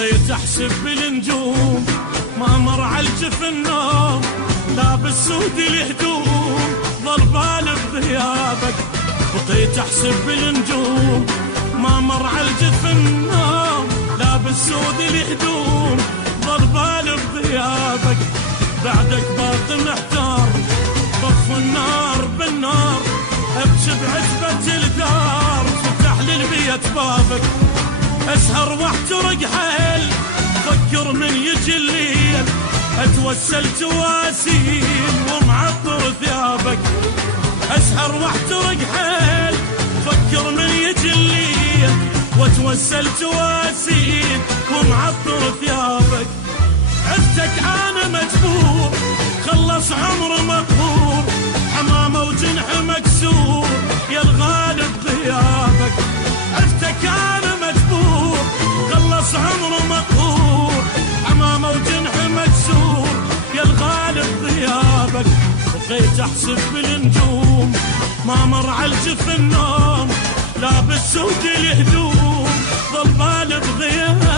بقيت احسب بالنجوم ما مر على الجفن نوم، لابس سود الهدوم ظل بالي بغيابك. بقيت احسب بالنجوم ما مر على الجفن نوم، لابس سود الهدوم ظل بالي بغيابك. بعدك باقي محتار طف النار بالنار، ابكي بعتبة الدار فتح لي البيت بابك. اسهر واحترق حيل فكر من يجي الليل، اتوسل تواسيل ومعطر ثيابك. اسهر واحترق حيل فكر من يجي الليل، واتوسل تواسيل ومعطر ثيابك. عفتك انا مجبور خلص عمر مقهور، حمامه وجنح مكسور يا الغالب غيابك. عفتك انا مجبور خلص عمر مقهور، حمامه وجنح مكسور يا الغالب غيابك. بقيت احسب بالنجوم ما مر على الجفن نوم، لابس سود الهدوم ظل بالي بغيابك.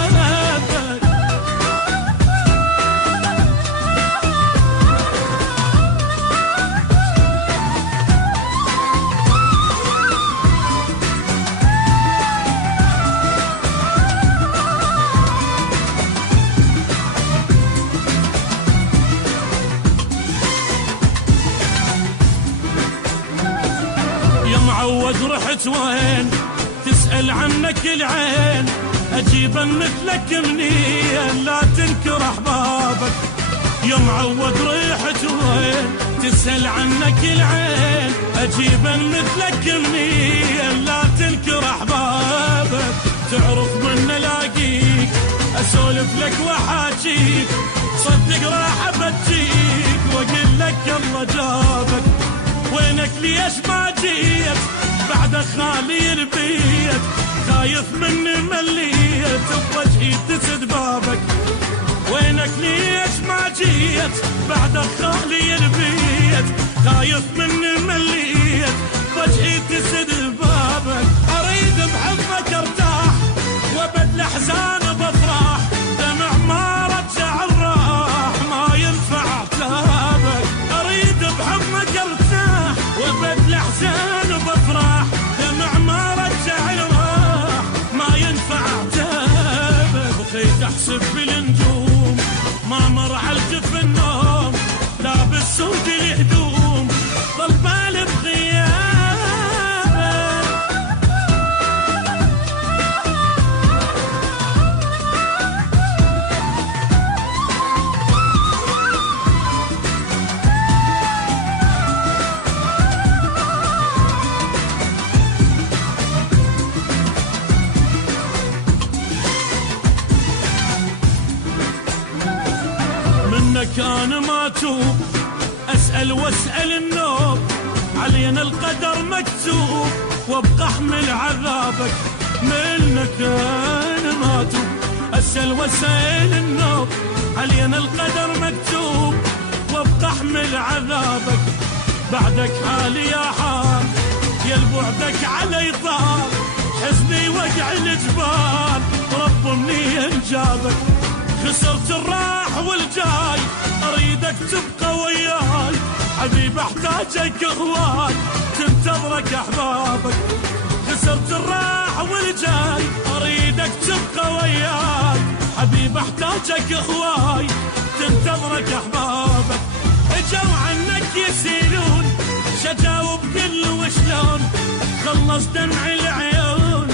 معود رحت وين تسأل عنك العين، أجيبا مثلك منين لا تنكر أحبابك. يا معود رحت وين تسأل عنك العين، أجيبا مثلك منين لا تنكر أحبابك. تعرف من الاقيك أسولف لك وحاجيك، صدق راح بجيك وأقول لك الله جابك. وينك ليش ما جيت بعد خالي البيت، خايف مني مليت بوجهي تسد بابك. وينك ليش ما جيت بعد خالي البيت، خايف مني مليت بوجهي تسد بابك. اريد بحبك ارتاح وابد الاحزان بفرح، دمع ما رجع الراح ما ينفع عتابك. اريد بحبك ارتاح وابد الاحزان بفرح، دمع ما رجع الراح ما ينفع عتابك. بقيت احسب بالنجوم ما مر على الجفن نوم، لابس سود الهدوم ظل بالي بغيابك. كان ما توب أسأل واسأل النوب، علينا القدر مكتوب وابقى احمل عذابك. منك انا ما توب أسأل واسأل النوب، علينا القدر مكتوب وابقى احمل عذابك. بعدك حالي يا حال يا البعدك علي طال، حزني وقع الجبال رب مني انجابك. خسرت الراح والجاي اريدك تبقى وياي، حبيب احتاجك هواي تنتظرك احبابك. خسرت الراح والجاي اريدك تبقى وياي، حبيب احتاجك هواي تنتظرك احبابك. اجوا عنك يسيلون شجاوب كل وشلون، خلص دمع العيون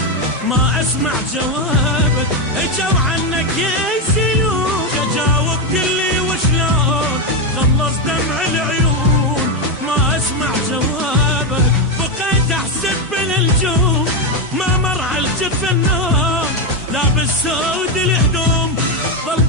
ما اسمع جوابك. اجوا عنك يسيلون شجاوب كل وشلون، خلص دمع العيون ما اسمع جوابك. بقيت احسب بالنجوم ما مر على الجفن نوم، لابس سود الهدوم ظل